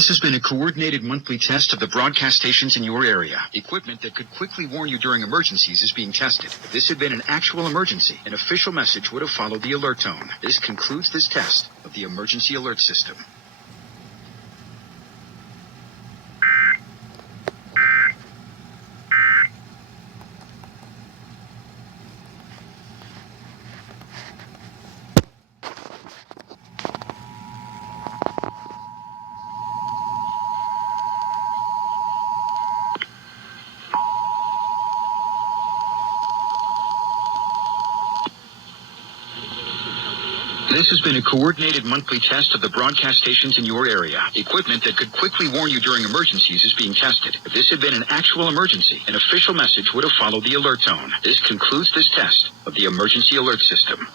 This has been a coordinated monthly test of the broadcast stations in your area. Equipment that could quickly warn you during emergencies is being tested. If this had been an actual emergency, an official message would have followed the alert tone. This concludes this test of the emergency alert system. This has been a coordinated monthly test of the broadcast stations in your area. Equipment that could quickly warn you during emergencies is being tested. If this had been an actual emergency, an official message would have followed the alert tone. This concludes this test of the emergency alert system.